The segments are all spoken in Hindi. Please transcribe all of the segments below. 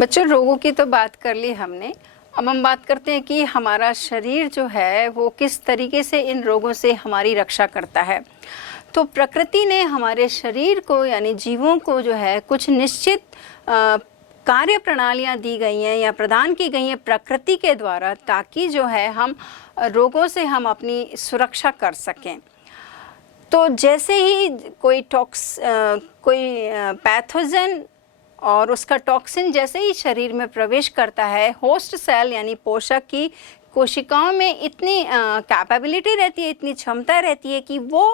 बच्चों, रोगों की तो बात कर ली हमने। अब हम बात करते हैं कि हमारा शरीर जो है वो किस तरीके से इन रोगों से हमारी रक्षा करता है। तो प्रकृति ने हमारे शरीर को यानी जीवों को जो है कुछ निश्चित कार्य प्रणालियाँ दी गई हैं या प्रदान की गई हैं प्रकृति के द्वारा, ताकि जो है हम रोगों से हम अपनी सुरक्षा कर सकें। तो जैसे ही कोई पैथोजन और उसका टॉक्सिन जैसे ही शरीर में प्रवेश करता है, होस्ट सेल यानी पोषक की कोशिकाओं में इतनी कैपेबिलिटी रहती है, इतनी क्षमता रहती है कि वो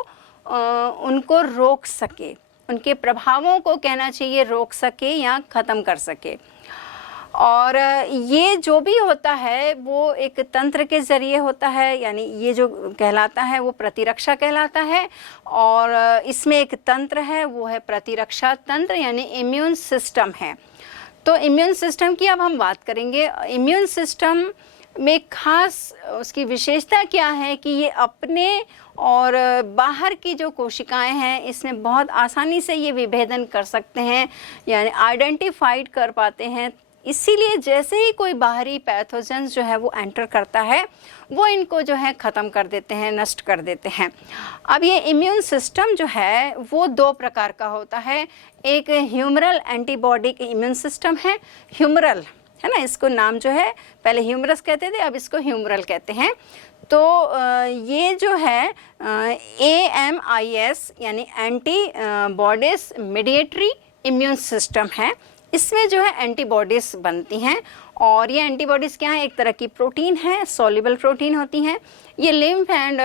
उनको रोक सके, उनके प्रभावों को कहना चाहिए रोक सके या ख़त्म कर सके। और ये जो भी होता है वो एक तंत्र के ज़रिए होता है, यानी ये जो कहलाता है वो प्रतिरक्षा कहलाता है। और इसमें एक तंत्र है, वो है प्रतिरक्षा तंत्र यानी इम्यून सिस्टम है। तो इम्यून सिस्टम की अब हम बात करेंगे। इम्यून सिस्टम में खास उसकी विशेषता क्या है कि ये अपने और बाहर की जो कोशिकाएं हैं इसमें बहुत आसानी से ये विभेदन कर सकते हैं, यानी आइडेंटिफाइड कर पाते हैं। इसीलिए जैसे ही कोई बाहरी पैथोजेंस जो है वो एंटर करता है, वो इनको जो है ख़त्म कर देते हैं, नष्ट कर देते हैं। अब ये इम्यून सिस्टम जो है वो दो प्रकार का होता है। एक ह्यूमरल एंटीबॉडी इम्यून सिस्टम है, ह्यूमरल है ना, इसको नाम जो है पहले ह्यूमरस कहते थे, अब इसको ह्यूमरल कहते हैं। तो ये जो है AMIS यानी एंटीबॉडीज मीडिएटरी इम्यून सिस्टम है। इसमें जो है एंटीबॉडीज़ बनती हैं, और ये एंटीबॉडीज़ क्या है, एक तरह की प्रोटीन है, सॉल्युबल प्रोटीन होती हैं। ये लिम्फ एंड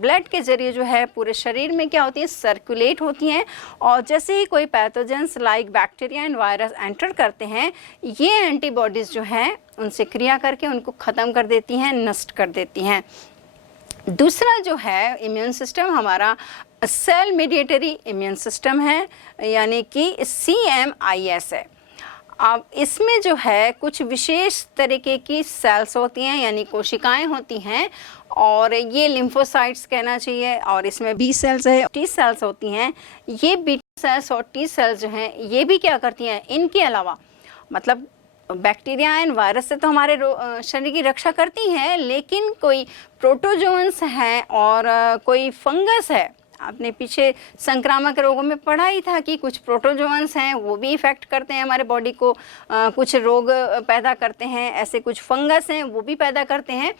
ब्लड के ज़रिए जो है पूरे शरीर में क्या होती है, सर्कुलेट होती हैं। और जैसे ही कोई pathogens like bacteria and virus enter करते हैं, ये एंटीबॉडीज़ जो हैं उनसे क्रिया करके उनको ख़त्म कर देती हैं, नष्ट कर देती हैं। दूसरा जो है इम्यून सिस्टम हमारा सेल मीडिएटरी इम्यून सिस्टम है, यानी कि CMIS है। अब इसमें जो है कुछ विशेष तरीके की सेल्स होती हैं यानी कोशिकाएं होती हैं, और ये लिम्फोसाइट्स कहना चाहिए। और इसमें बी सेल्स है, टी सेल्स होती हैं। ये बी सेल्स और टी सेल्स जो हैं ये भी क्या करती हैं, इनके अलावा मतलब बैक्टीरिया एंड वायरस से तो हमारे शरीर की रक्षा करती हैं, लेकिन कोई प्रोटोजोन्स हैं और कोई फंगस है। आपने पीछे संक्रामक रोगों में पढ़ा ही था कि कुछ प्रोटोजोन्स हैं वो भी इफ़ेक्ट करते हैं हमारे बॉडी को, कुछ रोग पैदा करते हैं। ऐसे कुछ फंगस हैं वो भी पैदा करते हैं।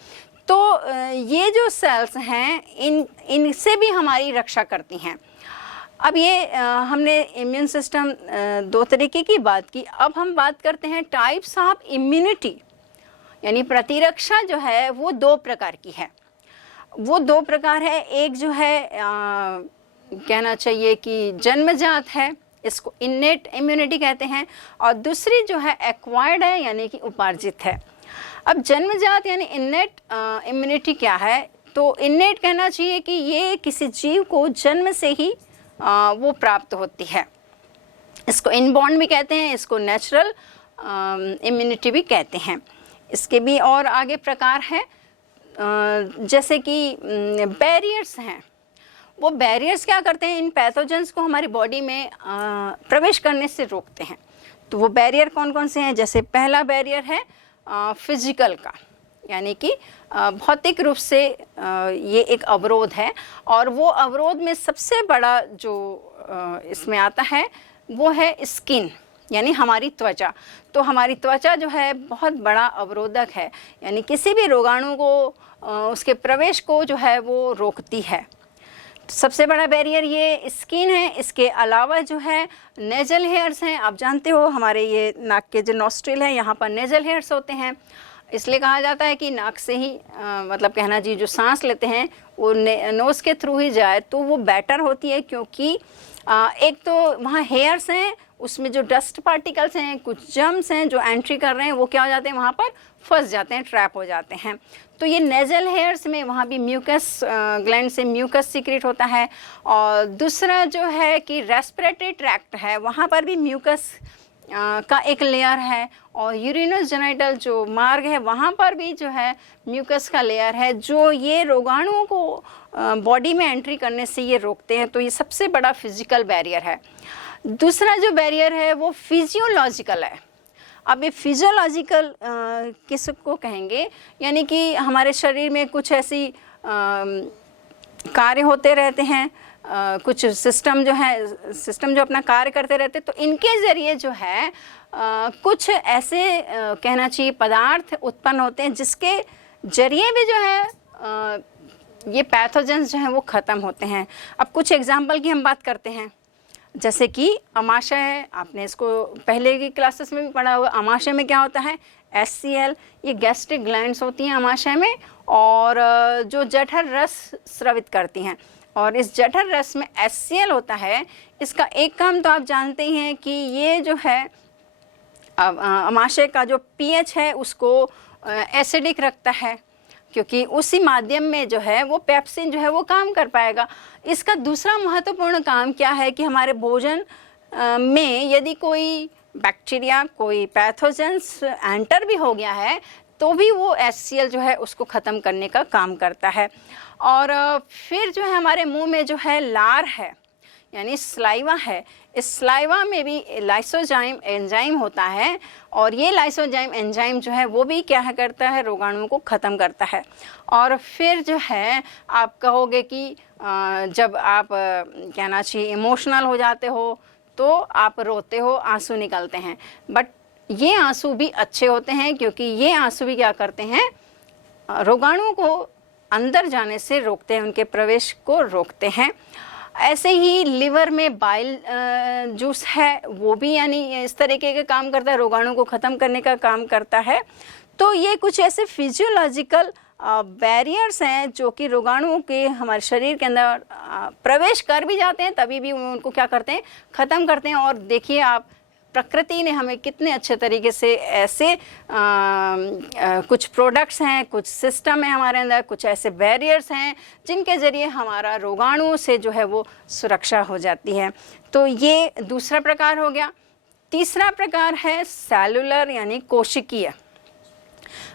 तो ये जो सेल्स हैं इनसे भी हमारी रक्षा करती हैं। अब ये हमने इम्यून सिस्टम दो तरीके की बात की। अब हम बात करते हैं टाइप्स ऑफ इम्यूनिटी, यानी प्रतिरक्षा जो है वो दो प्रकार की है। वो दो प्रकार है, एक जो है कहना चाहिए कि जन्मजात है, इसको इन्नेट इम्यूनिटी कहते हैं, और दूसरी जो है एक्वायर्ड है यानी कि उपार्जित है। अब जन्मजात यानी इन्नेट इम्यूनिटी क्या है, तो इन्नेट कहना चाहिए कि ये किसी जीव को जन्म से ही वो प्राप्त होती है। इसको इनबॉर्न भी कहते हैं, इसको नेचुरल इम्यूनिटी भी कहते हैं। इसके भी और आगे प्रकार हैं, जैसे कि बैरियर्स हैं। वो बैरियर्स क्या करते हैं, इन पैथोजेंस को हमारी बॉडी में प्रवेश करने से रोकते हैं। तो वो बैरियर कौन कौन से हैं, जैसे पहला बैरियर है फिजिकल का, यानी कि भौतिक रूप से ये एक अवरोध है। और वो अवरोध में सबसे बड़ा जो इसमें आता है वो है स्किन, यानी हमारी त्वचा। तो हमारी त्वचा जो है बहुत बड़ा अवरोधक है, यानी किसी भी रोगाणु को उसके प्रवेश को जो है वो रोकती है। तो सबसे बड़ा बैरियर ये स्किन है। इसके अलावा जो है नेजल हेयर्स हैं। आप जानते हो हमारे ये नाक के जो नॉस्ट्रिल है यहाँ पर नेजल हेयर्स होते हैं, इसलिए कहा जाता है कि नाक से ही मतलब कहना जी जो सांस लेते हैं वो नोज़ के थ्रू ही जाए तो वो बेटर होती है, क्योंकि एक तो वहाँ हेयर्स हैं, उसमें जो डस्ट पार्टिकल्स हैं, कुछ जर्म्स हैं जो एंट्री कर रहे हैं वो क्या हो जाते हैं, वहाँ पर फंस जाते हैं, ट्रैप हो जाते हैं। तो ये नेजल हेयर्स में वहाँ भी म्यूकस ग्लैंड से म्यूकस सीक्रेट होता है। और दूसरा जो है कि रेस्पिरेटरी ट्रैक्ट है, वहाँ पर भी म्यूकस का एक लेयर है। और यूरिनस जेनिटल जो मार्ग है वहाँ पर भी जो है म्यूकस का लेयर है, जो ये रोगाणुओं को बॉडी में एंट्री करने से ये रोकते हैं। तो ये सबसे बड़ा फिजिकल बैरियर है। दूसरा जो बैरियर है वो फिजियोलॉजिकल है। अब ये फिजियोलॉजिकल किसको कहेंगे, यानी कि हमारे शरीर में कुछ ऐसी कार्य होते रहते हैं, कुछ सिस्टम जो अपना कार्य करते रहते, तो इनके ज़रिए जो है कुछ ऐसे कहना चाहिए पदार्थ उत्पन्न होते हैं जिसके जरिए भी जो है ये पैथोजेंस जो हैं वो ख़त्म होते हैं। अब कुछ एग्जाम्पल की हम बात करते हैं, जैसे कि अमाशय, आपने इसको पहले की क्लासेस में भी पढ़ा होगा। अमाशय में क्या होता है, HCl, ये गैस्ट्रिक ग्लैंड्स होती हैं अमाशय में, और जो जठर रस स्रावित करती हैं, और इस जठर रस में HCl होता है। इसका एक काम तो आप जानते ही हैं कि ये जो है अमाशय का जो pH है उसको एसिडिक रखता है, क्योंकि उसी माध्यम में जो है वो पेप्सिन जो है वो काम कर पाएगा। इसका दूसरा महत्वपूर्ण काम क्या है कि हमारे भोजन में यदि कोई बैक्टीरिया, कोई पैथोजेंस एंटर भी हो गया है तो भी वो HCl जो है उसको ख़त्म करने का काम करता है। और फिर जो है हमारे मुंह में जो है लार है, यानी स्लाइवा है, इस स्लाइवा में भी लाइसोजाइम एंजाइम होता है, और ये लाइसोजाइम एंजाइम जो है वो भी क्या करता है, रोगाणुओं को ख़त्म करता है। और फिर जो है आप कहोगे कि जब आप कहना चाहिए इमोशनल हो जाते हो तो आप रोते हो, आंसू निकलते हैं, बट ये आंसू भी अच्छे होते हैं, क्योंकि ये आंसू भी क्या करते हैं, रोगाणुओं को अंदर जाने से रोकते हैं, उनके प्रवेश को रोकते हैं। ऐसे ही लिवर में बाइल जूस है, वो भी यानी इस तरीके के काम करता है, रोगाणु को ख़त्म करने का काम करता है। तो ये कुछ ऐसे फिजियोलॉजिकल बैरियर्स हैं जो कि रोगाणुओं के हमारे शरीर के अंदर प्रवेश कर भी जाते हैं, तभी भी उनको क्या करते हैं, ख़त्म करते हैं। और देखिए आप, प्रकृति ने हमें कितने अच्छे तरीके से ऐसे कुछ प्रोडक्ट्स हैं, कुछ सिस्टम है हमारे अंदर, कुछ ऐसे बैरियर्स हैं जिनके ज़रिए हमारा रोगाणुओं से जो है वो सुरक्षा हो जाती है। तो ये दूसरा प्रकार हो गया। तीसरा प्रकार है सेलुलर यानी कोशिकीय।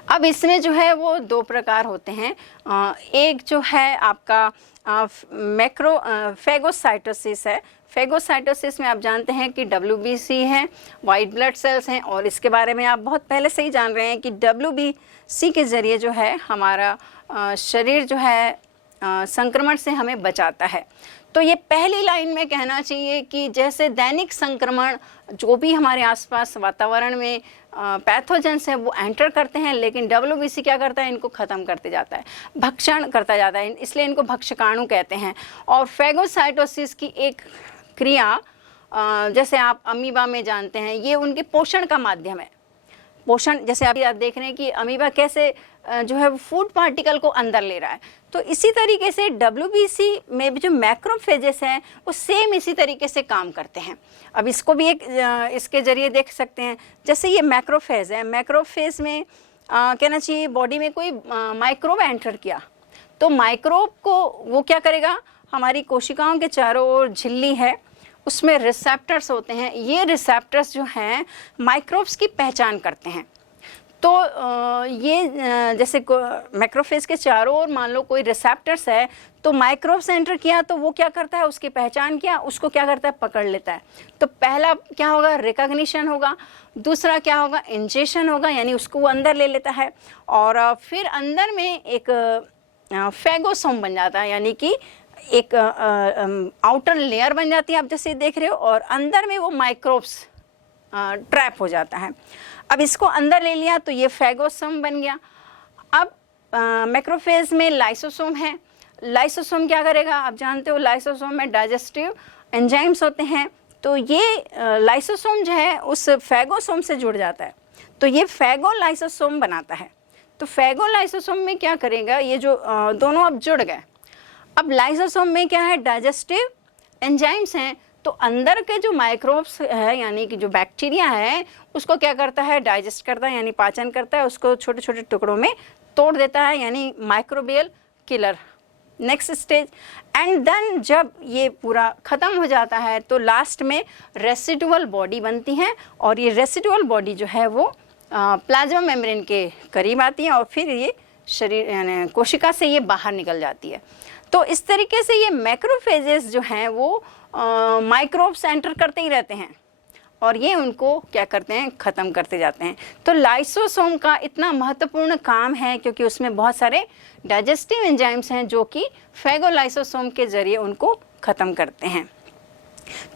अब इसमें जो है वो दो प्रकार होते हैं। एक जो है आपका फैगोसाइटोसिस है। फैगोसाइटोसिस में आप जानते हैं कि WBC है, वाइट ब्लड सेल्स हैं, और इसके बारे में आप बहुत पहले से ही जान रहे हैं कि WBC के ज़रिए जो है हमारा शरीर जो है संक्रमण से हमें बचाता है। तो ये पहली लाइन में कहना चाहिए कि जैसे दैनिक संक्रमण जो भी हमारे आसपास वातावरण में पैथोजेंस है वो एंटर करते हैं, लेकिन WBC क्या करता है, इनको ख़त्म करते जाता है, भक्षण करता जाता है, इसलिए इनको भक्षकाणु कहते हैं। और फैगोसाइटोसिस की एक क्रिया जैसे आप अमीबा में जानते हैं, ये उनके पोषण का माध्यम है। पोषण, जैसे अभी आप देख रहे हैं कि अमीबा कैसे जो है फूड पार्टिकल को अंदर ले रहा है, तो इसी तरीके से WBC में भी जो मैक्रोफेजेस हैं वो सेम इसी तरीके से काम करते हैं। अब इसको भी एक इसके ज़रिए देख सकते हैं। जैसे ये मैक्रोफेज है, मैक्रोफेज में कहना चाहिए बॉडी में कोई माइक्रोब एंटर किया, तो माइक्रोब को वो क्या करेगा, हमारी कोशिकाओं के चारों ओर झिल्ली है, उसमें रिसेप्टर्स होते हैं। ये रिसेप्टर्स जो हैं माइक्रोब्स की पहचान करते हैं। तो ये जैसे मैक्रोफेज के चारों ओर मान लो कोई रिसेप्टर्स है, तो माइक्रोब्स एंटर किया तो वो क्या करता है, उसकी पहचान किया, उसको क्या करता है, पकड़ लेता है। तो पहला क्या होगा, रिकॉग्निशन होगा। दूसरा क्या होगा, इंजेक्शन होगा, यानी उसको वो अंदर ले लेता है। और फिर अंदर में एक फैगोसोम बन जाता है, यानी कि एक आउटर लेयर बन जाती है, आप जैसे देख रहे हो, और अंदर में वो माइक्रोब्स ट्रैप हो जाता है। अब इसको अंदर ले लिया तो ये फैगोसोम बन गया। अब मैक्रोफेज में लाइसोसोम है। लाइसोसोम क्या करेगा, आप जानते हो लाइसोसोम में डाइजेस्टिव एंजाइम्स होते हैं, तो ये लाइसोसोम जो है उस फैगोसोम से जुड़ जाता है, तो ये फैगोलाइसोसोम बनाता है। तो फैगोलाइसोसोम में क्या करेगा, ये जो दोनों अब जुड़ गए। अब लाइसोसोम में क्या है, डाइजेस्टिव एंजाइम्स हैं, तो अंदर के जो माइक्रोब्स है यानी कि जो बैक्टीरिया है उसको क्या करता है, डाइजेस्ट करता है, यानी पाचन करता है, उसको छोटे छोटे टुकड़ों में तोड़ देता है, यानी microbial killer. Next stage, and then जब ये पूरा ख़त्म हो जाता है तो लास्ट में रेसिडुअल बॉडी बनती है, और ये रेसिडुअल बॉडी जो है वो प्लाज्मा मेम्ब्रेन के करीब आती है, और फिर ये शरीर यानी कोशिका से ये बाहर निकल जाती है। तो इस तरीके से ये मैक्रोफेजेस जो हैं वो माइक्रोब्स एंटर करते ही रहते हैं, और ये उनको क्या करते हैं, ख़त्म करते जाते हैं। तो लाइसोसोम का इतना महत्वपूर्ण काम है क्योंकि उसमें बहुत सारे डाइजेस्टिव एंजाइम्स हैं जो कि फेगोलाइसोसोम के ज़रिए उनको ख़त्म करते हैं।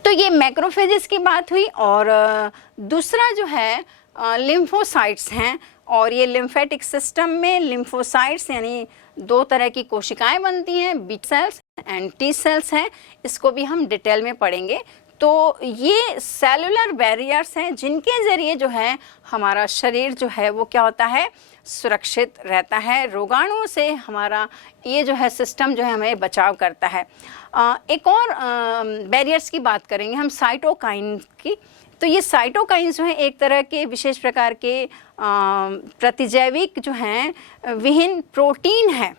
तो ये मैक्रोफेजेस की बात हुई। और दूसरा जो है लिम्फोसाइट्स हैं, और ये लिम्फेटिक सिस्टम में लिम्फोसाइट्स यानी दो तरह की कोशिकाएं बनती हैं, B cells and T cells हैं, इसको भी हम डिटेल में पढ़ेंगे। तो ये सेलुलर बैरियर्स हैं जिनके ज़रिए जो है हमारा शरीर जो है वो क्या होता है, सुरक्षित रहता है, रोगाणुओं से हमारा ये जो है सिस्टम जो है हमें बचाव करता है। एक और बैरियर्स की बात करेंगे हम, साइटोकाइन की। तो ये साइटोकाइंस जो है एक तरह के विशेष प्रकार के प्रतिजैविक जो हैं विहीन प्रोटीन है।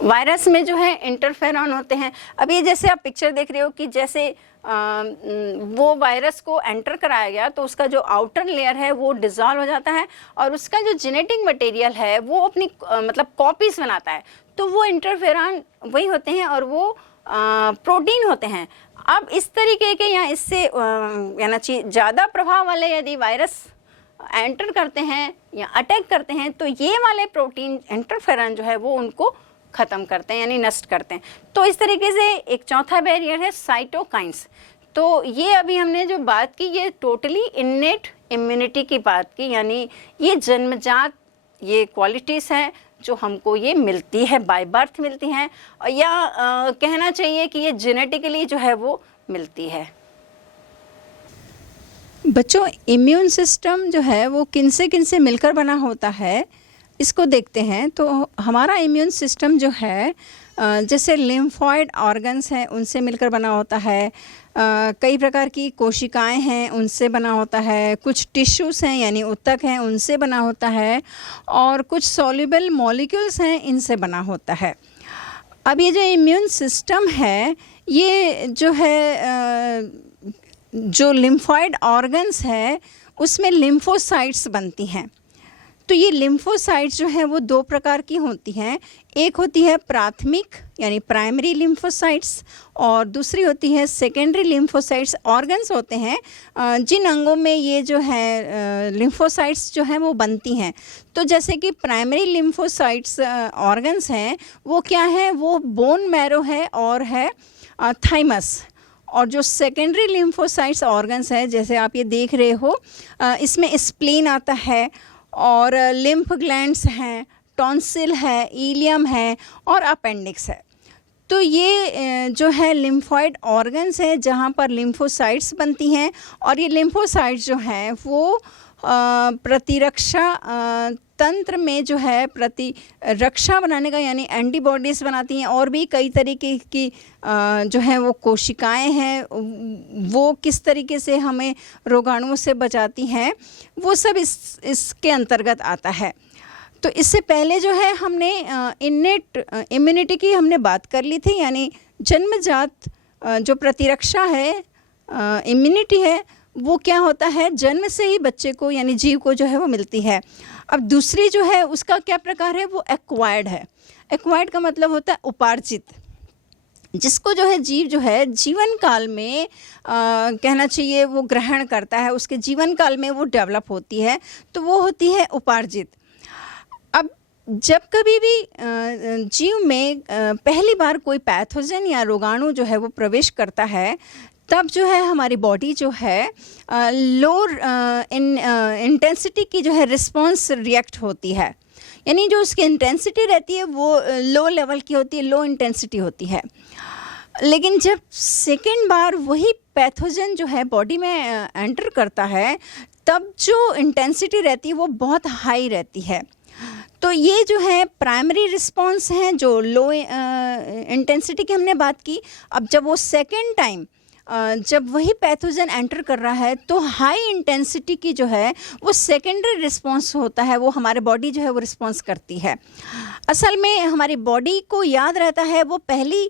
वायरस में जो है इंटरफेरॉन होते हैं। अब ये जैसे आप पिक्चर देख रहे हो कि जैसे वो वायरस को एंटर कराया गया तो उसका जो आउटर लेयर है वो डिज़ोल्व हो जाता है और उसका जो जेनेटिक मटेरियल है वो अपनी मतलब कॉपीज़ बनाता है। तो वो इंटरफेरॉन वही होते हैं और वो प्रोटीन होते हैं। अब इस तरीके के या इससे यानी ज़्यादा प्रभाव वाले यदि वायरस एंटर करते हैं या अटैक करते हैं तो ये वाले प्रोटीन इंटरफेरॉन जो है वो उनको ख़त्म करते हैं यानी नष्ट करते हैं। तो इस तरीके से एक चौथा बैरियर है साइटोकाइंस। तो ये अभी हमने जो बात की ये टोटली इन्नेट इम्यूनिटी की बात की, यानी ये जन्मजात ये क्वालिटीज़ हैं जो हमको ये मिलती है, बाय बर्थ मिलती हैं, या कहना चाहिए कि ये जेनेटिकली जो है वो मिलती है। बच्चों, इम्यून सिस्टम जो है वो किन से मिलकर बना होता है इसको देखते हैं। तो हमारा इम्यून सिस्टम जो है जैसे लिम्फॉइड ऑर्गन्स हैं उनसे मिलकर बना होता है, कई प्रकार की कोशिकाएं हैं उनसे बना होता है, कुछ टिश्यूज़ हैं यानी ऊतक हैं उनसे बना होता है, और कुछ सॉल्युबल मॉलिक्यूल्स हैं इनसे बना होता है। अब ये जो इम्यून सिस्टम है ये जो है जो लिम्फॉइड ऑर्गन्स है उसमें लिम्फोसाइट्स बनती हैं। तो ये लिम्फोसाइट्स जो है वो दो प्रकार की होती हैं, एक होती है प्राथमिक यानी प्राइमरी लिम्फोसाइट्स और दूसरी होती है सेकेंडरी लिम्फोसाइट्स। ऑर्गन्स होते हैं जिन अंगों में ये जो है लिम्फोसाइट्स जो हैं वो बनती हैं। तो जैसे कि प्राइमरी लिम्फोसाइट्स ऑर्गन्स हैं वो क्या है, वो बोन मैरो है और है थाइमस। और जो सेकेंडरी लिम्फोसाइट्स ऑर्गन्स है जैसे आप ये देख रहे हो इसमें स्प्लीन आता है और लिम्फ ग्लैंड्स हैं, टॉन्सिल है, इलियम है और अपेंडिक्स है। तो ये जो है लिम्फॉइड ऑर्गन्स है जहाँ पर लिम्फोसाइट्स बनती हैं, और ये लिम्फोसाइट्स जो हैं वो प्रतिरक्षा तंत्र में जो है प्रतिरक्षा बनाने का यानी एंटीबॉडीज़ बनाती हैं, और भी कई तरीके की जो है वो कोशिकाएं हैं वो किस तरीके से हमें रोगाणुओं से बचाती हैं वो सब इसके अंतर्गत आता है। तो इससे पहले जो है हमने इन्नेट इम्यूनिटी की हमने बात कर ली थी, यानी जन्मजात जो प्रतिरक्षा है इम्यूनिटी है वो क्या होता है, जन्म से ही बच्चे को यानी जीव को जो है वो मिलती है। अब दूसरी जो है उसका क्या प्रकार है, वो एक्वायर्ड है। एक्वायर्ड का मतलब होता है उपार्जित, जिसको जो है जीव जो है जीवन काल में कहना चाहिए वो ग्रहण करता है, उसके जीवन काल में वो डेवलप होती है, तो वो होती है उपार्जित। अब जब कभी भी जीव में पहली बार कोई पैथोजन या रोगाणु जो है वो प्रवेश करता है तब जो है हमारी बॉडी जो है लोअर इंटेंसिटी की जो है रिस्पॉन्स रिएक्ट होती है, यानी जो उसकी इंटेंसिटी रहती है वो लो लेवल की होती है, लो इंटेंसिटी होती है। लेकिन जब सेकेंड बार वही पैथोजन जो है बॉडी में एंटर करता है तब जो इंटेंसिटी रहती है वो बहुत हाई रहती है। तो ये जो है प्राइमरी रिस्पॉन्स हैं जो लो इंटेंसिटी की हमने बात की। अब जब वो सेकेंड टाइम जब वही पैथोजन एंटर कर रहा है तो हाई इंटेंसिटी की जो है वो सेकेंडरी रिस्पॉन्स होता है, वो हमारे बॉडी जो है वो रिस्पॉन्स करती है। असल में हमारी बॉडी को याद रहता है वो पहली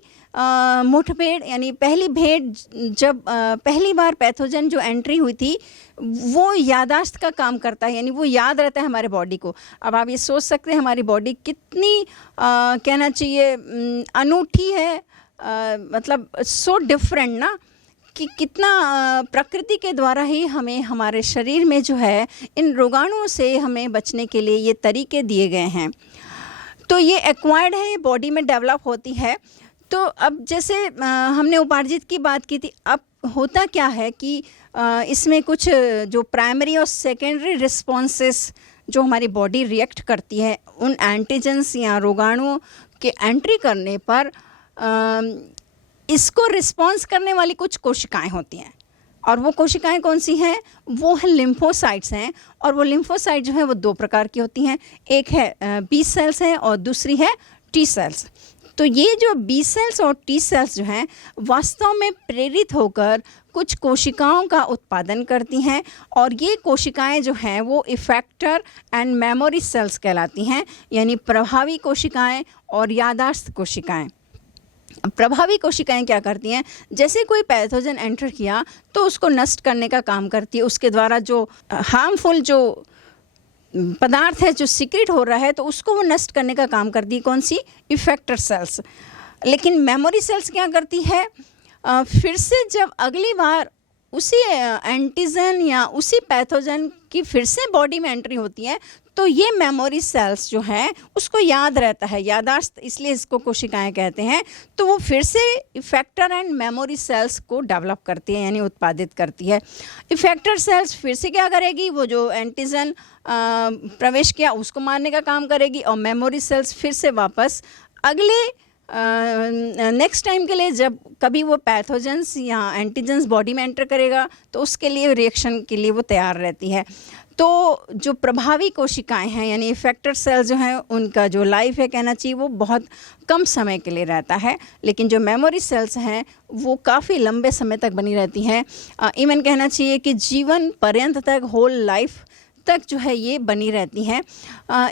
मुठभेड़ यानी पहली भेंट जब पहली बार पैथोजन जो एंट्री हुई थी वो यादाश्त का काम करता है, यानी वो याद रहता है हमारे बॉडी को। अब आप ये सोच सकते हैं हमारी बॉडी कितनी कहना चाहिए अनूठी है, मतलब सो डिफरेंट ना, कि कितना प्रकृति के द्वारा ही हमें हमारे शरीर में जो है इन रोगाणुओं से हमें बचने के लिए ये तरीके दिए गए हैं। तो ये एक्वायर्ड है, ये बॉडी में डेवलप होती है। तो अब जैसे हमने उपार्जित की बात की थी, अब होता क्या है कि इसमें कुछ जो प्राइमरी और सेकेंडरी रिस्पॉन्सेस जो हमारी बॉडी रिएक्ट करती है, उन एंटीजेंस या रोगाणुओं के एंट्री करने पर इसको रिस्पॉन्स करने वाली कुछ कोशिकाएं होती हैं। और वो कोशिकाएं कौन सी हैं? वो है लिम्फोसाइट्स हैं। और वो लिम्फोसाइट जो है वो दो प्रकार की होती हैं, एक है बी सेल्स हैं और दूसरी है टी सेल्स। तो ये जो बी सेल्स और टी सेल्स जो हैं वास्तव में प्रेरित होकर कुछ कोशिकाओं का उत्पादन करती हैं, और ये कोशिकाएं जो हैं वो इफेक्टर एंड मेमोरी सेल्स कहलाती हैं, यानी प्रभावी कोशिकाएं और याददाश्त कोशिकाएं। प्रभावी कोशिकाएं क्या करती हैं? जैसे कोई पैथोजन एंटर किया तो उसको नष्ट करने का काम करती है। उसके द्वारा जो हार्मफुल जो पदार्थ है जो सीक्रेट हो रहा है तो उसको वो नष्ट करने का काम करती है। कौन सी? Effector cells. लेकिन मेमोरी सेल्स क्या करती है? फिर से जब अगली बार उसी एंटीजन या उसी पैथोजन की फिर से बॉडी में एंट्री होती है तो ये मेमोरी सेल्स जो हैं उसको याद रहता है, याददाश्त, इसलिए इसको कोशिकाएं कहते हैं। तो वो फिर से इफेक्टर एंड मेमोरी सेल्स को डेवलप करती है, यानी उत्पादित करती है। इफेक्टर सेल्स फिर से क्या करेगी? वो जो एंटीजन प्रवेश किया उसको मारने का काम करेगी, और मेमोरी सेल्स फिर से वापस अगले नेक्स्ट टाइम के लिए जब कभी वो पैथोजेंस या एंटीजेंस बॉडी में एंटर करेगा तो उसके लिए रिएक्शन के लिए वो तैयार रहती है। तो जो प्रभावी कोशिकाएं हैं यानी इफेक्टर सेल्स जो हैं उनका जो लाइफ है कहना चाहिए वो बहुत कम समय के लिए रहता है, लेकिन जो मेमोरी सेल्स हैं वो काफ़ी लंबे समय तक बनी रहती हैं। इवन कहना चाहिए कि जीवन पर्यंत तक, होल लाइफ तक जो है ये बनी रहती हैं।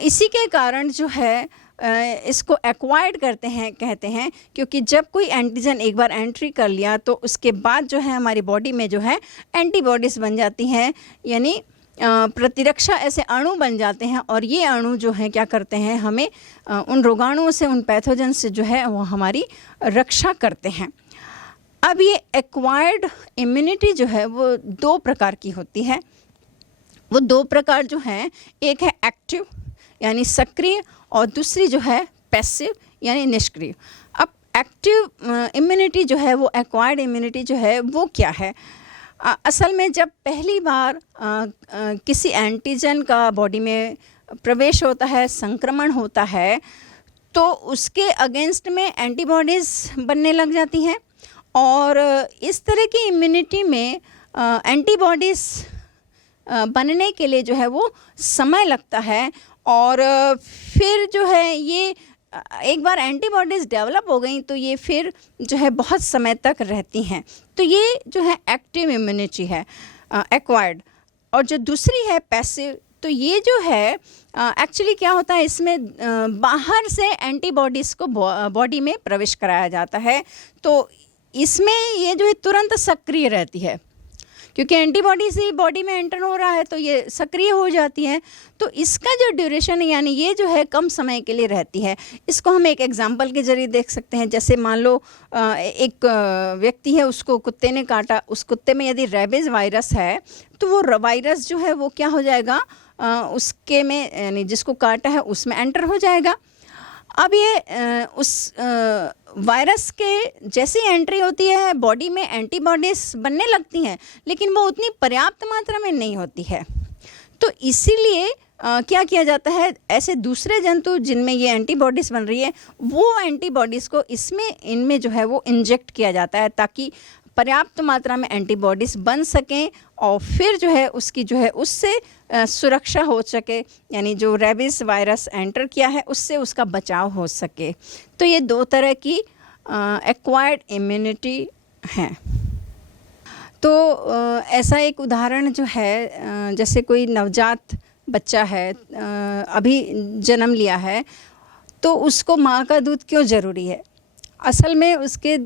इसी के कारण जो है इसको एक्वायर्ड कहते हैं, क्योंकि जब कोई एंटीजन एक बार एंट्री कर लिया तो उसके बाद जो है हमारी बॉडी में जो है एंटीबॉडीज़ बन जाती हैं, यानी प्रतिरक्षा ऐसे अणु बन जाते हैं, और ये अणु जो हैं क्या करते हैं? हमें उन रोगाणुओं से, उन पैथोजन से जो है वो हमारी रक्षा करते हैं। अब ये एक्वायर्ड इम्यूनिटी जो है वो दो प्रकार की होती है। वो दो प्रकार जो हैं, एक है एक्टिव यानी सक्रिय, और दूसरी जो है पैसिव यानी निष्क्रिय। अब एक्टिव इम्यूनिटी जो है वो, एक्वायर्ड इम्यूनिटी जो है वो क्या है? असल में जब पहली बार किसी एंटीजन का बॉडी में प्रवेश होता है, संक्रमण होता है, तो उसके अगेंस्ट में एंटीबॉडीज़ बनने लग जाती हैं, और इस तरह की इम्यूनिटी में एंटीबॉडीज़ बनने के लिए जो है वो समय लगता है, और फिर जो है ये एक बार एंटीबॉडीज़ डेवलप हो गई तो ये फिर जो है बहुत समय तक रहती हैं। तो ये जो है एक्टिव इम्यूनिटी है, एक्वायर्ड। और जो दूसरी है पैसिव, तो ये जो है एक्चुअली क्या होता है, इसमें बाहर से एंटीबॉडीज़ को बॉडी में प्रवेश कराया जाता है, तो इसमें ये जो है तुरंत सक्रिय रहती है, क्योंकि एंटीबॉडीज़ ही बॉडी में एंटर हो रहा है तो ये सक्रिय हो जाती हैं। तो इसका जो ड्यूरेशन है यानी ये जो है कम समय के लिए रहती है। इसको हम एक एग्जांपल के जरिए देख सकते हैं। जैसे मान लो एक व्यक्ति है, उसको कुत्ते ने काटा, उस कुत्ते में यदि रेबीज़ वायरस है तो वो वायरस जो है वो क्या हो जाएगा, उसके में यानी जिसको काटा है उसमें एंटर हो जाएगा। अब ये उस वायरस के जैसी एंट्री होती है बॉडी में एंटीबॉडीज़ बनने लगती हैं, लेकिन वो उतनी पर्याप्त मात्रा में नहीं होती है। तो इसीलिए क्या किया जाता है, ऐसे दूसरे जंतु जिनमें ये एंटीबॉडीज़ बन रही है वो एंटीबॉडीज़ को इनमें जो है वो इंजेक्ट किया जाता है, ताकि पर्याप्त मात्रा में एंटीबॉडीज़ बन सकें और फिर जो है उसकी जो है उससे सुरक्षा हो सके, यानी जो रेबीज़ वायरस एंटर किया है उससे उसका बचाव हो सके। तो ये दो तरह की एक्वायर्ड इम्यूनिटी है। तो ऐसा एक उदाहरण जो है, जैसे कोई नवजात बच्चा है, अभी जन्म लिया है, तो उसको माँ का दूध क्यों ज़रूरी है? असल में उसके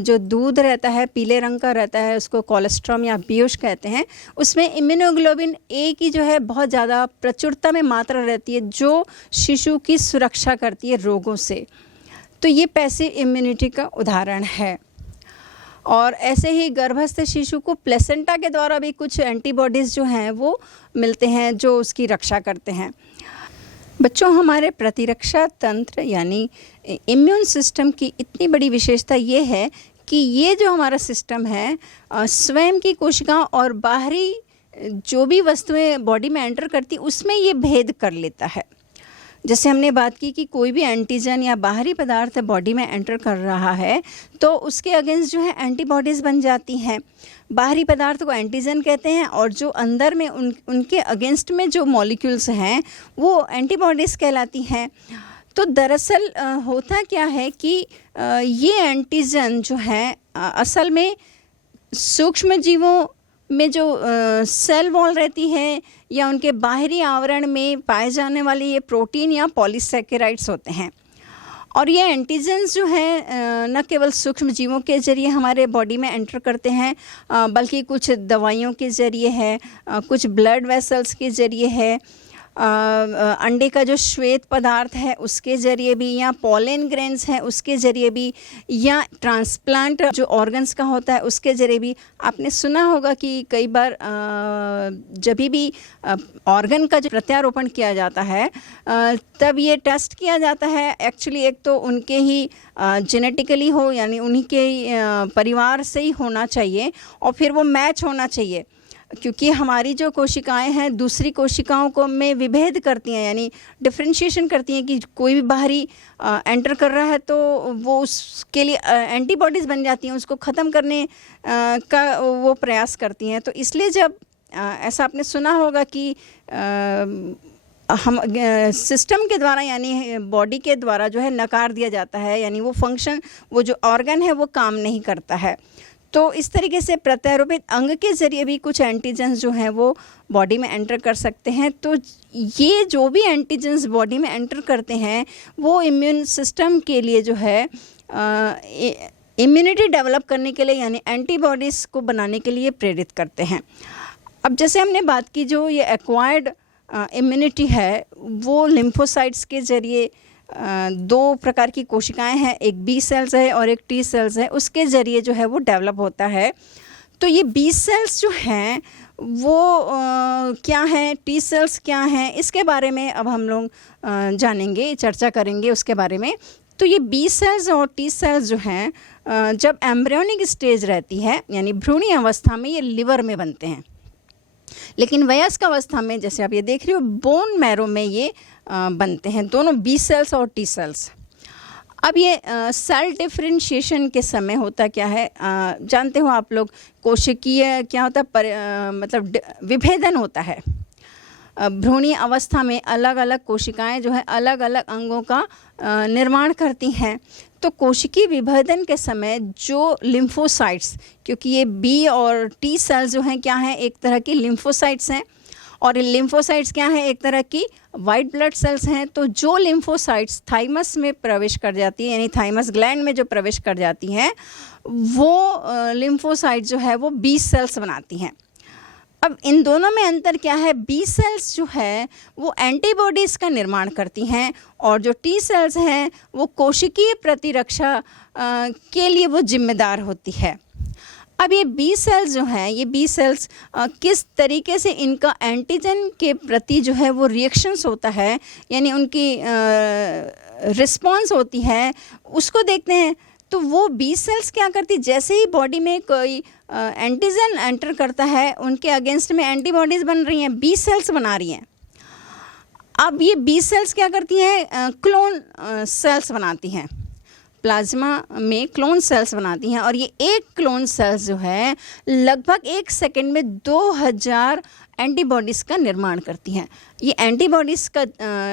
जो दूध रहता है पीले रंग का रहता है, उसको कोलेस्ट्रॉम या पीयूष कहते हैं। उसमें इम्यूनोग्लोबिन ए की जो है बहुत ज़्यादा प्रचुरता में मात्रा रहती है, जो शिशु की सुरक्षा करती है रोगों से। तो ये पैसिव इम्यूनिटी का उदाहरण है। और ऐसे ही गर्भस्थ शिशु को प्लेसेंटा के द्वारा भी कुछ एंटीबॉडीज़ जो हैं वो मिलते हैं जो उसकी रक्षा करते हैं। बच्चों, हमारे प्रतिरक्षा तंत्र यानी इम्यून सिस्टम की इतनी बड़ी विशेषता ये है कि ये जो हमारा सिस्टम है स्वयं की कोशिकाओं और बाहरी जो भी वस्तुएं बॉडी में एंटर करती उसमें ये भेद कर लेता है। जैसे हमने बात की कि कोई भी एंटीजन या बाहरी पदार्थ बॉडी में एंटर कर रहा है तो उसके अगेंस्ट जो है एंटीबॉडीज़ बन जाती हैं। बाहरी पदार्थ को एंटीजन कहते हैं और जो अंदर में उनके अगेंस्ट में जो मॉलिक्यूल्स हैं वो एंटीबॉडीज़ कहलाती हैं। तो दरअसल होता क्या है कि ये एंटीजन जो है असल में सूक्ष्म जीवों में जो सेल वॉल रहती है या उनके बाहरी आवरण में पाए जाने वाले ये प्रोटीन या पॉलीसैकेराइड्स होते हैं। और ये एंटीजन्स जो हैं न केवल सूक्ष्म जीवों के ज़रिए हमारे बॉडी में एंटर करते हैं बल्कि कुछ दवाइयों के ज़रिए है, कुछ ब्लड वेसल्स के ज़रिए है, अंडे का जो श्वेत पदार्थ है उसके ज़रिए भी, या पॉलन ग्रेन्स हैं उसके ज़रिए भी, या ट्रांसप्लांट जो ऑर्गन्स का होता है उसके ज़रिए भी। आपने सुना होगा कि कई बार जब भी ऑर्गन का जो प्रत्यारोपण किया जाता है तब ये टेस्ट किया जाता है। एक्चुअली एक तो उनके ही जेनेटिकली हो यानी उन्हीं के परिवार से ही होना चाहिए और फिर वो मैच होना चाहिए, क्योंकि हमारी जो कोशिकाएं हैं दूसरी कोशिकाओं को में विभेद करती हैं यानी डिफरेंशिएशन करती हैं कि कोई भी बाहरी एंटर कर रहा है तो वो उसके लिए एंटीबॉडीज़ बन जाती हैं, उसको ख़त्म करने का वो प्रयास करती हैं। तो इसलिए जब ऐसा आपने सुना होगा कि हम सिस्टम के द्वारा यानी बॉडी के द्वारा जो है नकार दिया जाता है, यानी वो फंक्शन, वो जो ऑर्गन है वो काम नहीं करता है। तो इस तरीके से प्रत्यारोपित अंग के ज़रिए भी कुछ एंटीजन्स जो हैं वो बॉडी में एंटर कर सकते हैं। तो ये जो भी एंटीजन्स बॉडी में एंटर करते हैं वो इम्यून सिस्टम के लिए जो है इम्यूनिटी डेवलप करने के लिए यानी एंटीबॉडीज़ को बनाने के लिए प्रेरित करते हैं। अब जैसे हमने बात की जो ये एक्वायर्ड इम्यूनिटी है वो लिम्फोसाइट्स के ज़रिए दो प्रकार की कोशिकाएं हैं, एक बी सेल्स है और एक टी सेल्स है, उसके ज़रिए जो है वो डेवलप होता है। तो ये बी सेल्स जो हैं वो क्या हैं, टी सेल्स क्या हैं, इसके बारे में अब हम लोग जानेंगे, चर्चा करेंगे उसके बारे में। तो ये बी सेल्स और टी सेल्स जो हैं जब एम्ब्रियोनिक स्टेज रहती है यानी भ्रूणी अवस्था में ये लिवर में बनते हैं, लेकिन वयस्क अवस्था में जैसे आप ये देख रहे हो बोन मैरो में ये बनते हैं, दोनों बी सेल्स और टी सेल्स। अब ये सेल डिफरेंशिएशन के समय होता क्या है, जानते हो आप लोग, कोशिकीय क्या होता है, मतलब विभेदन होता है। भ्रूणी अवस्था में अलग अलग कोशिकाएं जो है अलग अलग अंगों का निर्माण करती हैं। तो कोशिकीय विभेदन के समय जो लिम्फोसाइट्स, क्योंकि ये बी और टी सेल्स जो हैं क्या हैं, एक तरह की लिम्फोसाइट्स हैं, और लिम्फोसाइट्स क्या हैं, एक तरह की वाइट ब्लड सेल्स हैं। तो जो लिम्फोसाइट्स थाइमस में प्रवेश कर जाती है यानी थाइमस ग्लैंड में जो प्रवेश कर जाती हैं वो लिम्फोसाइट जो है वो बी सेल्स बनाती हैं। अब इन दोनों में अंतर क्या है, बी सेल्स जो है वो एंटीबॉडीज़ का निर्माण करती हैं और जो टी सेल्स हैं वो कोशिकीय प्रतिरक्षा के लिए वो जिम्मेदार होती है। अब ये बी सेल्स जो हैं, ये बी सेल्स किस तरीके से इनका एंटीजन के प्रति जो है वो रिएक्शंस होता है यानी उनकी रिस्पॉन्स होती है, उसको देखते हैं। तो वो बी सेल्स क्या करती, जैसे ही बॉडी में कोई एंटीजन एंटर करता है उनके अगेंस्ट में एंटीबॉडीज़ बन रही हैं, बी सेल्स बना रही हैं। अब ये बी सेल्स क्या करती हैं, क्लोन सेल्स बनाती हैं, प्लाज्मा में क्लोन सेल्स बनाती हैं। और ये एक क्लोन सेल्स जो है लगभग 1 सेकंड में 2000 एंटीबॉडीज़ का निर्माण करती हैं। ये एंटीबॉडीज़ का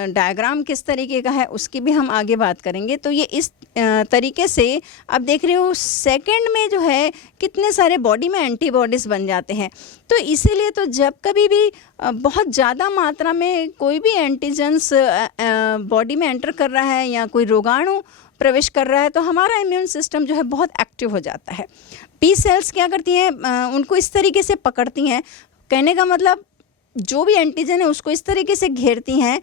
डायग्राम किस तरीके का है उसकी भी हम आगे बात करेंगे। तो ये इस तरीके से आप देख रहे हो सेकंड में जो है कितने सारे बॉडी में एंटीबॉडीज़ बन जाते हैं। तो इसीलिए तो जब कभी भी बहुत ज़्यादा मात्रा में कोई भी एंटीजेंस बॉडी में एंटर कर रहा है या कोई रोगाणु प्रवेश कर रहा है तो हमारा इम्यून सिस्टम जो है बहुत एक्टिव हो जाता है। बी सेल्स क्या करती हैं, उनको इस तरीके से पकड़ती हैं, कहने का मतलब जो भी एंटीजन है उसको इस तरीके से घेरती हैं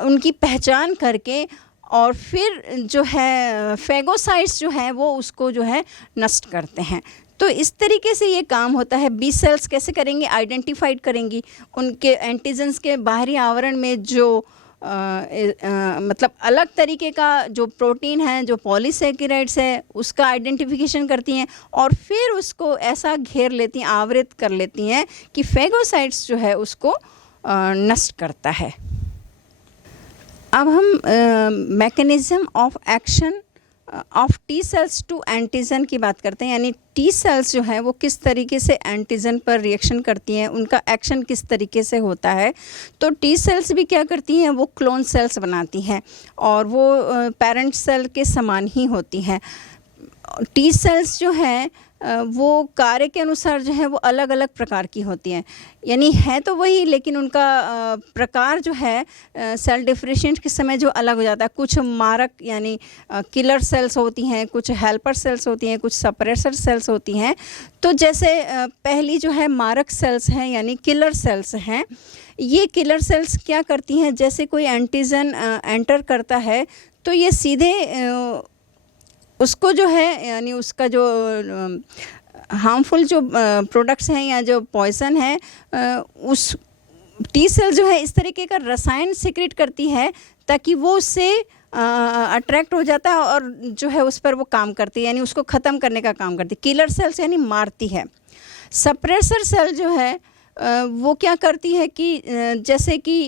उनकी पहचान करके, और फिर जो है फेगोसाइट्स जो है वो उसको जो है नष्ट करते हैं। तो इस तरीके से ये काम होता है। बी सेल्स कैसे करेंगे, आइडेंटिफाइड करेंगी उनके एंटीजन्स के बाहरी आवरण में जो मतलब अलग तरीके का जो प्रोटीन है, जो पॉलीसेकेराइड्स है, उसका आइडेंटिफिकेशन करती हैं और फिर उसको ऐसा घेर लेती हैं, आवृत कर लेती हैं कि फेगोसाइट्स जो है उसको नष्ट करता है। अब हम mechanism of action of T cells to antigen की बात करते हैं, यानी टी सेल्स जो है वो किस तरीके से एंटीजन पर रिएक्शन करती हैं, उनका एक्शन किस तरीके से होता है। तो टी सेल्स भी क्या करती हैं, वो क्लोन सेल्स बनाती हैं और वो पेरेंट सेल के समान ही होती हैं। टी सेल्स जो हैं वो कार्य के अनुसार जो है वो अलग अलग प्रकार की होती हैं, यानी है तो वही लेकिन उनका प्रकार जो है सेल डिफरेंशिएट के समय जो अलग हो जाता है। कुछ मारक यानी किलर सेल्स होती हैं, कुछ हेल्पर सेल्स होती हैं, कुछ सप्रेसर सेल्स होती हैं। तो जैसे पहली जो है मारक सेल्स हैं यानी किलर सेल्स हैं। ये किलर सेल्स क्या करती हैं, जैसे कोई एंटीजन एंटर करता है तो ये सीधे उसको जो है यानी उसका जो हार्मफुल जो प्रोडक्ट्स हैं या जो पॉइजन है, उस टी सेल जो है इस तरीके का रसायन सिक्रेट करती है ताकि वो उससे अट्रैक्ट हो जाता है और जो है उस पर वो काम करती है, यानी उसको ख़त्म करने का काम करती है। किलर सेल्स यानी मारती है। सप्रेसर सेल जो है वो क्या करती है कि जैसे कि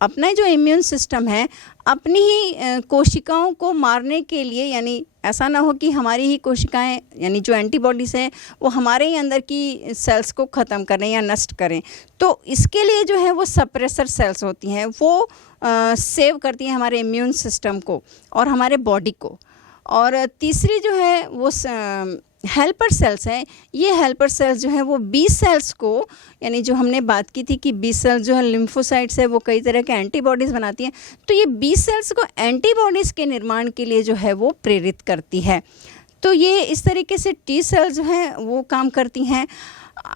अपना जो इम्यून सिस्टम है अपनी ही कोशिकाओं को मारने के लिए, यानी ऐसा ना हो कि हमारी ही कोशिकाएं यानी जो एंटीबॉडीज़ हैं वो हमारे ही अंदर की सेल्स को ख़त्म करें या नष्ट करें, तो इसके लिए जो है वो सप्रेसर सेल्स होती हैं। वो सेव करती हैं हमारे इम्यून सिस्टम को और हमारे बॉडी को। और तीसरी जो है वो हेल्पर सेल्स हैं। ये हेल्पर सेल्स जो है वो बी सेल्स को, यानी जो हमने बात की थी कि बी सेल्स जो है लिम्फोसाइट्स है वो कई तरह के एंटीबॉडीज़ बनाती हैं, तो ये बी सेल्स को एंटीबॉडीज़ के निर्माण के लिए जो है वो प्रेरित करती है। तो ये इस तरीके से टी सेल्स जो हैं वो काम करती हैं।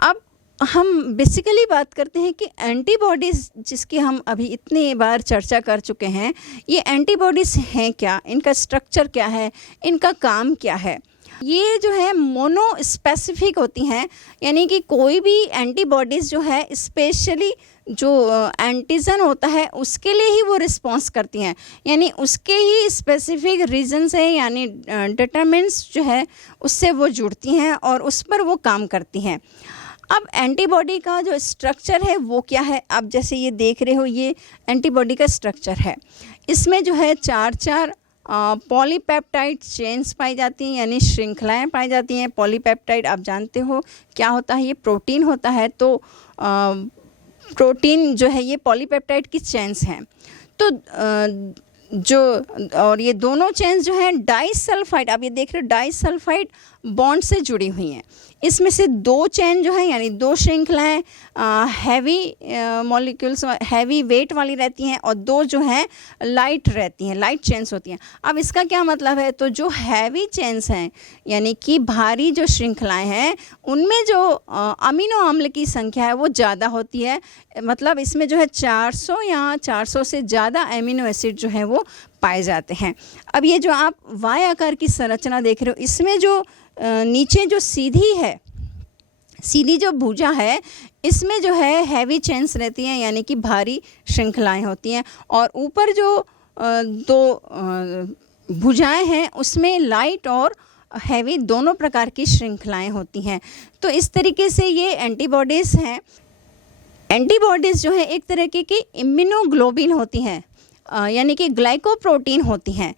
अब हम बेसिकली बात करते हैं कि एंटीबॉडीज़ जिसकी हम अभी इतनी बार चर्चा कर चुके हैं, ये एंटीबॉडीज़ हैं क्या, इनका स्ट्रक्चर क्या है, इनका काम क्या है। ये जो है मोनो स्पेसिफिक होती हैं, यानी कि कोई भी एंटीबॉडीज़ जो है स्पेशली जो एंटीजन होता है उसके लिए ही वो रिस्पॉन्स करती हैं, यानी उसके ही स्पेसिफिक रीजन से यानी डिटरमिनेंट्स जो है उससे वो जुड़ती हैं और उस पर वो काम करती हैं। अब एंटीबॉडी का जो स्ट्रक्चर है वो क्या है, आप जैसे ये देख रहे हो ये एंटीबॉडी का स्ट्रक्चर है। इसमें जो है चार पॉलीपेप्टाइड चेन्स पाई जाती हैं, यानी श्रृंखलाएं पाई जाती हैं। पॉलीपेप्टाइड आप जानते हो क्या होता है, ये प्रोटीन होता है। तो प्रोटीन जो है ये पॉलीपेप्टाइड की चेन्स हैं। तो जो और ये दोनों चेन्स जो हैं डाइसल्फाइड, आप ये देख रहे हो डाइसल्फाइड बॉन्ड से जुड़ी हुई हैं। इसमें से दो चेन जो है यानी दो श्रृंखलाएं हैवी मॉलिक्यूल्स हैवी वेट वाली रहती हैं और दो जो हैं लाइट रहती हैं, लाइट चेन्स होती हैं। अब इसका क्या मतलब है, तो जो हैवी चेन्स हैं यानी कि भारी जो श्रृंखलाएं हैं उनमें जो अमीनो अम्ल की संख्या है वो ज़्यादा होती है। मतलब इसमें जो है 400 या 400 से ज़्यादा अमीनो एसिड जो है वो पाए जाते हैं। अब ये जो आप वाई आकार की संरचना देख रहे हो, इसमें जो नीचे जो सीधी जो भुजा है इसमें जो है हैवी चेन्स रहती हैं, यानी कि भारी श्रृंखलाएं होती हैं, और ऊपर जो दो भुजाएं हैं उसमें लाइट और हैवी दोनों प्रकार की श्रृंखलाएं होती हैं। तो इस तरीके से ये एंटीबॉडीज़ हैं। एंटीबॉडीज़ जो है एक तरह की इम्यूनोग्लोबिन होती हैं, यानी कि ग्लाइकोप्रोटीन होती हैं।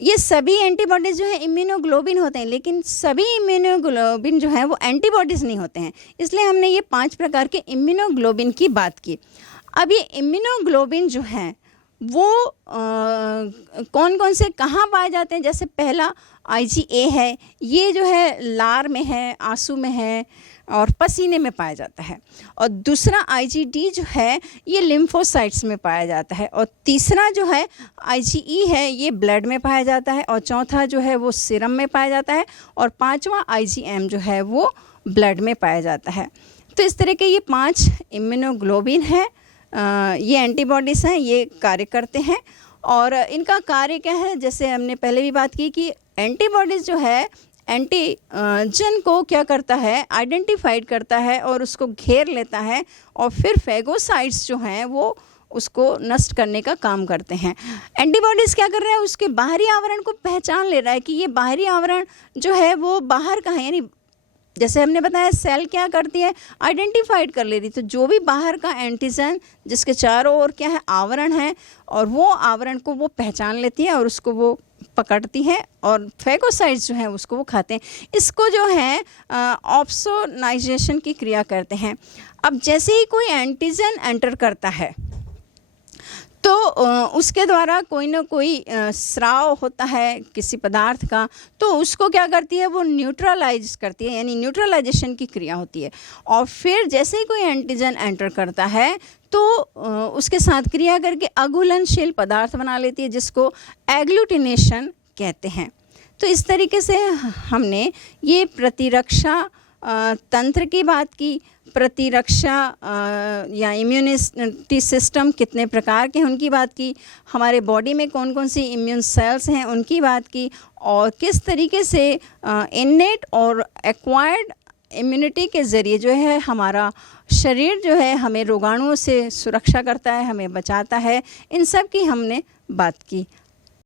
ये सभी एंटीबॉडीज़ जो है इम्यूनोग्लोबिन होते हैं, लेकिन सभी इम्यूनोग्लोबिन जो है वो एंटीबॉडीज़ नहीं होते हैं। इसलिए हमने ये 5 प्रकार के इम्यूनोग्लोबिन की बात की। अब ये इम्यूनोग्लोबिन जो हैं वो कौन कौन से कहाँ पाए जाते हैं, जैसे पहला IgA है, ये जो है लार में है, आंसू में है और पसीने में पाया जाता है। और दूसरा IgD जो है ये लिम्फोसाइट्स में पाया जाता है। और तीसरा जो है IgE है ये ब्लड में पाया जाता है। और चौथा जो है वो सीरम में पाया जाता है। और पांचवा IgM जो है वो ब्लड में पाया जाता है। तो इस तरह के ये 5 इम्यूनोग्लोबिन हैं, ये एंटीबॉडीज़ हैं, ये कार्य करते हैं। और इनका कार्य क्या है, जैसे हमने पहले भी बात की कि एंटीबॉडीज़ जो है एंटीजन को क्या करता है, आइडेंटिफाइड करता है और उसको घेर लेता है, और फिर फेगोसाइट्स जो हैं वो उसको नष्ट करने का काम करते हैं। एंटीबॉडीज़ क्या कर रहे हैं, उसके बाहरी आवरण को पहचान ले रहा है कि ये बाहरी आवरण जो है वो बाहर का है, यानी जैसे हमने बताया सेल क्या करती है, आइडेंटिफाइड कर ले रही, तो जो भी बाहर का एंटीजन जिसके चारों ओर क्या है आवरण है, और वो आवरण को वो पहचान लेती है और उसको वो पकड़ती है, और फेगोसाइट्स जो हैं उसको वो खाते हैं। इसको जो है ऑप्सोनाइजेशन की क्रिया कहते हैं। अब जैसे ही कोई एंटीजन एंटर करता है तो उसके द्वारा कोई ना कोई स्राव होता है किसी पदार्थ का, तो उसको क्या करती है, वो न्यूट्रलाइज करती है, यानी न्यूट्रलाइजेशन की क्रिया होती है। और फिर जैसे ही कोई एंटीजन एंटर करता है तो उसके साथ क्रिया करके अघुलनशील पदार्थ बना लेती है, जिसको एग्लूटिनेशन कहते हैं। तो इस तरीके से हमने ये प्रतिरक्षा तंत्र की बात की, प्रतिरक्षा या इम्यूनिटी सिस्टम कितने प्रकार के हैं उनकी बात की, हमारे बॉडी में कौन कौन सी इम्यून सेल्स हैं उनकी बात की, और किस तरीके से इन्नेट और एक्वायर्ड इम्यूनिटी के ज़रिए जो है हमारा शरीर जो है हमें रोगाणुओं से सुरक्षा करता है, हमें बचाता है, इन सब की हमने बात की।